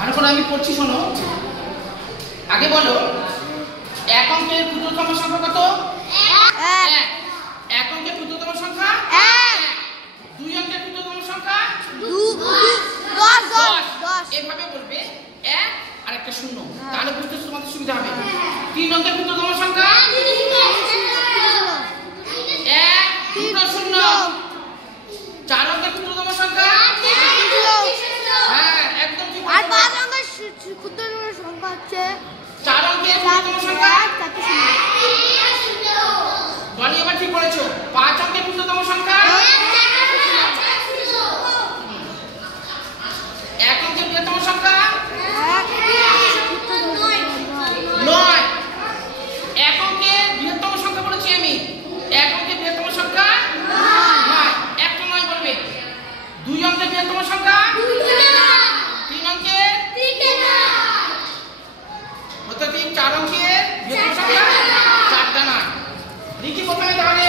ভালো করে আমি পড়ছি শোনো। আগে বলো এক অঙ্কের ক্ষুদ্রতম সংখ্যা কত? এক। এক অঙ্কের ক্ষুদ্রতম সংখ্যা এক। দুই অঙ্কের ক্ষুদ্রতম সংখ্যা 10। এভাবে বলবে এক আর একটা শূন্য, তাহলে বুঝতে তোমাদের সুবিধা হবে। তিন অঙ্কের ক্ষুদ্রতম সংখ্যা এক, দুটো শূন্য। চার অঙ্কের ক্ষুদ্রতম সংখ্যা হ্যাঁ একদম ঠিক। আর পাঁচ অঙ্কের ক্ষুদ্রতম সংখ্যা হচ্ছে চার অঙ্কের ক্ষুদ্রতম সংখ্যা বলি, এবার ঠিক বলেছো। পাঁচ অঙ্কের ক্ষুদ্রতম সংখ্যা এক অঙ্কের বৃহত্তম সংখ্যা 9। এক অঙ্কের বৃহত্তম সংখ্যা বলেছি আমি, এক অঙ্কের বৃহত্তম সংখ্যা 9। একটা 9 বলবে। দুই অঙ্কের বৃহত্তম সংখ্যা তিন অঙ্কের হতো তিন। চার অঙ্কের বৃহত্তম সংখ্যা চারটা 9। লিখি প্রথমে তাহলে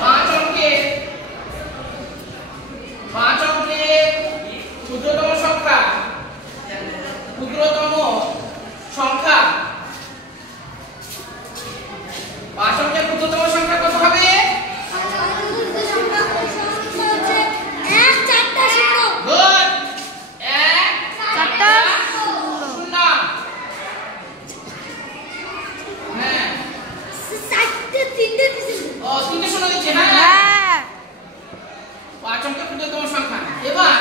পাঁচ অঙ্কের ক্ষুদ্রতম সংখ্যা পাঁচ অঙ্কের ক্ষুদ্রতম সংখ্যা কত হবে? তিনটে শূন্য দিচ্ছে। হ্যাঁ পাঁচ অঙ্কের ক্ষুদ্রতম সংখ্যা। এবার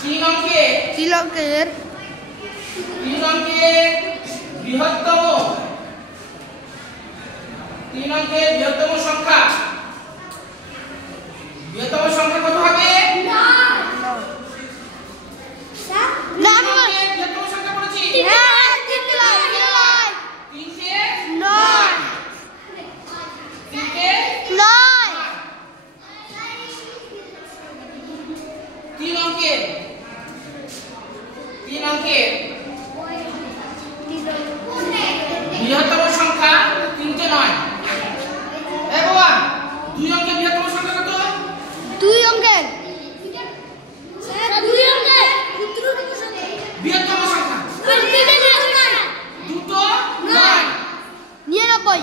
তিন অঙ্কের বৃহত্তম সংখ্যা কত হবে? বৃহত্তম সংখ্যা বলেছি তিন অঙ্কের বৃহত্তম সংখ্যা তিনটে 9। এই বাবা দুই অঙ্কের বৃহত্তম সংখ্যা কত? দুই অঙ্কের বৃহত্তম সংখ্যা দুটো 9। 99।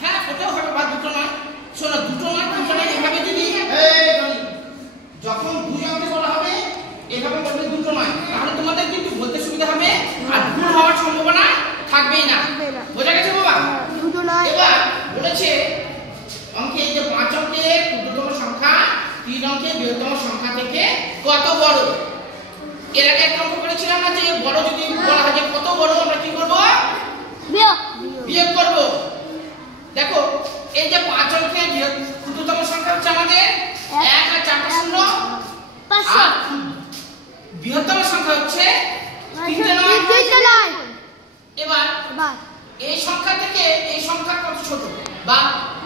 হ্যাঁ ওটাও হবে বা দুটো 9। শোনো দুটো 9 এভাবে যদি যখন দুই অঙ্কে বলা হবে এভাবে বলবে দুটো 9, তাহলে তোমাদের কিন্তু বলতে সুবিধা হবে আর ভুল হওয়ার সম্ভাবনা থাকবেই না। বোঝা গেছে বাবা? দুটো 9। এবার বলেছে অঙ্কে যে পাঁচ অঙ্কের ক্ষুদ্রতম সংখ্যা তিন অঙ্কের বৃহত্তম সংখ্যা থেকে কত বড়। এর আগে একটা অঙ্ক করেছিলাম না যে বড় যদি বলা হয় যে কত বড়, আমরা কি করব? বিয়োগ করব। দেখো এই যে পাঁচ অঙ্কের ক্ষুদ্রতম সংখ্যা হচ্ছে আমাদের এক আর চারটা শূন্য, আর বৃহত্তম সংখ্যা হচ্ছে তিনটে 9। এবার এই সংখ্যা থেকে এই সংখ্যা কত ছোট বা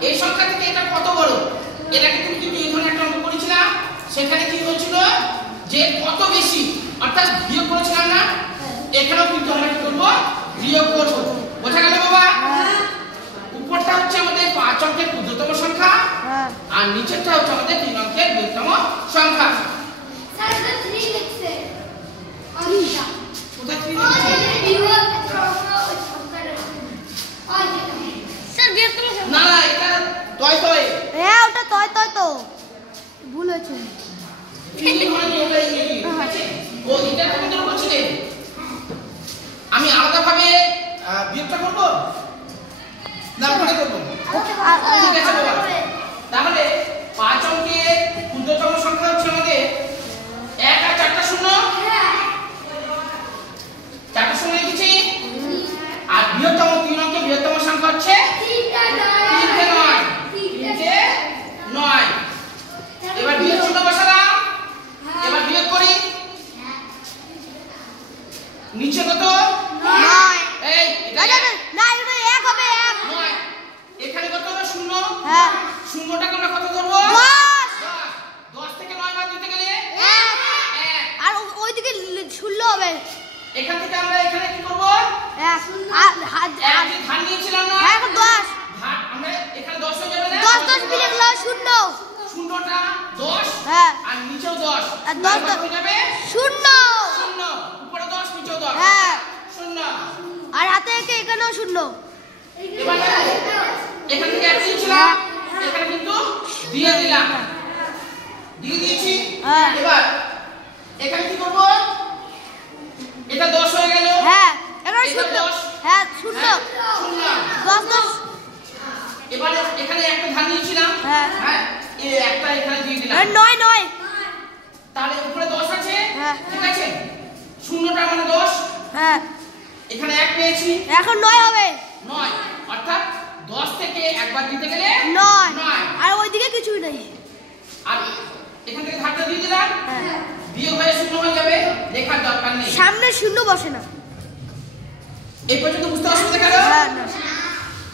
এই সংখ্যা থেকে এটা কত বড়। এর আগে তুমি কিন্তু এই ধরনের একটা অঙ্ক করেছিলাম, সেখানে কি হয়েছিল যে কত বেশি, অর্থাৎ বিয়োগ করেছিলাম না। এখানেও কিন্তু আমরা কি করব? বিয়োগ করব। বোঝা গেল বাবা? উপরটা হচ্ছে আমাদের পাঁচ অঙ্কের ক্ষুদ্রতম সংখ্যা আর নিচেরটা হচ্ছে আমাদের তিন অঙ্কের বৃহত্তম সংখ্যা। কোথায় 3 লিখেছে? না এটা টয় টয়। হ্যাঁ ওটা টয় তো ভুল হয়েছে। ও এটা তোমাদের বলছিলে আমি আলাদা ভাবে বিয়োগটা করব না পরে করব? ঠিক আছে বাবা। তাহলে পাঁচ অঙ্কের ক্ষুদ্রতম সংখ্যা হচ্ছে আমাদের এক আর চারটা শূন্য। চারটা শূন্য লিখেছি। আর বৃহত্তম তিন অঙ্কের বৃহত্তম সংখ্যা হচ্ছে তিনটে 9। এবার বিয়োগ চিহ্ন বসালাম। এবার বিয়োগ করি। নিচে কত? 9। এই না এটা 1 হবে 1। 9। এখানে কত হবে? 0। হ্যাঁ শূন্যটাকে আমরা কত ধরবো? 10 থেকে 9 বাদ দিতে গেলে 1। আর ওইদিকে 0 হবে। এখান থেকে আমরা এখানে কি করব? 1 আর ধান নিয়েছিলাম না? হ্যাঁ 10। আমরা এখানে 10 হয়ে যাবে না? 10 মিলে গেল 0। 0 শূন্যটা 10 হ্যাঁ আর নিচেও 10 আর 10 কত হয়ে যাবে? শূন্য শূন্য, উপরে 10 নিচেও 10 হ্যাঁ শূন্য। আর হাতে একে এখানেও শূন্য এবার দেখো, এখান থেকে এক দিয়েছিলাম, এখানে কিন্তু দিয়ে দিলাম, দিয়ে দিয়েছি। হ্যাঁ। এবার এখানে কি করব? এটা 10 হয়ে গেল। হ্যাঁ এখানে এটা শূন্য 10 হ্যাঁ শূন্য শূন্য। 10 এবার এখানে একটা ধান নিয়েছিলাম, হ্যাঁ। হ্যাঁ, এই একটা এখানে দিয়ে দিলাম, 9 তাহলে উপরে 10 আছে, হ্যাঁ। ঠিক আছে, শূন্যটা মানে 10, হ্যাঁ এখানে 1 পেয়েছি, এখন 9 হবে 9, অর্থাৎ 10 থেকে একবার দিতে গেলে 9 9, আর ওইদিকে কিছুই নেই আর এখান থেকে ধারটা দিয়ে দিলাম, হ্যাঁ বিয়োগ হয়ে শূন্য হয়ে যাবে, লেখার দরকার নেই। সামনে শূন্য বসে না এই পর্যন্ত বুঝতে অসুবিধা গেল? হ্যাঁ না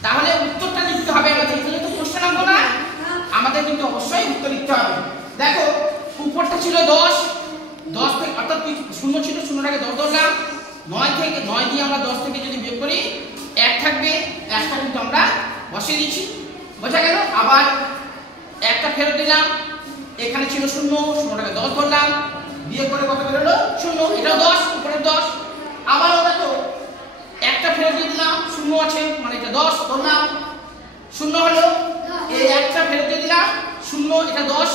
তাহলে উত্তরটা লিখতে হবে, আমাদের এখানে তো কোশ্চেন আনবো না, আমাদের কিন্তু অবশ্যই উত্তর লিখতে হবে। দেখো উপরটা ছিল 10, 10 থেকে অর্থাৎ শূন্য ছিল, শূন্যটাকে 10 ধরলাম, 9 দিয়ে আমরা 10 থেকে যদি বিয়োগ করি 1 থাকবে, 1টা কিন্তু আমরা বসিয়ে দিচ্ছি, বোঝা গেল? আবার একটা ফেরত দিলাম, এখানে ছিল শূন্য, শূন্যটাকে 10 ধরলাম, বিয়োগ করে কত বেরোলো? শূন্য, এটাও 10, উপরে 10। আবারও দেখো একটা ফেরত দিয়ে দিলাম, শূন্য আছে মানে এটা 10 ধরলাম, শূন্য হলো, এই একটা ফেরত দিয়ে দিলাম, শূন্য, এটা 10,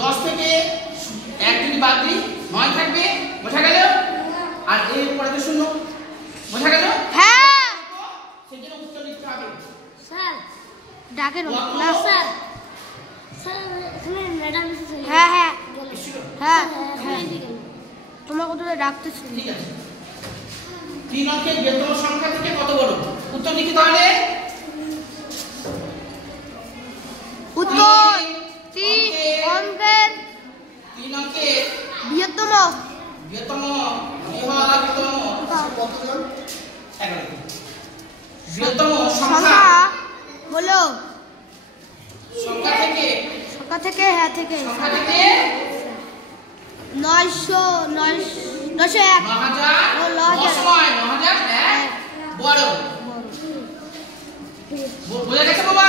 10 থেকে 1 যদি বাদ দিই 9 থাকবে, বোঝা গেল? আর এর উপরে তো শূন্য, বোঝা গেল? হ্যাঁ সেজন্য উত্তর লিখতে হবে। স্যার ডাকেন না, স্যার স্যার এখানে ম্যাডাম এসেছে হ্যাঁ হ্যাঁ এসেছিল? হ্যাঁ হ্যাঁ তোমার কোথায় ডাকতেছি ঠিক আছে। 3 অঙ্কের বৃহত্তম সংখ্যা থেকে কত বড়? উত্তর লিখি তাহলে। উত্তর 3 অঙ্কের 3 অঙ্কের বৃহত্তম বৃহত্তম 11 বৃহত্তম সংখ্যা সংখ্যা হলো সংখ্যা থেকে সংখ্যা থেকে হ্যাঁ থেকে সংখ্যা থেকে 901 9000 ও 9000 9001 বড়। বোঝা গেছে বাবা?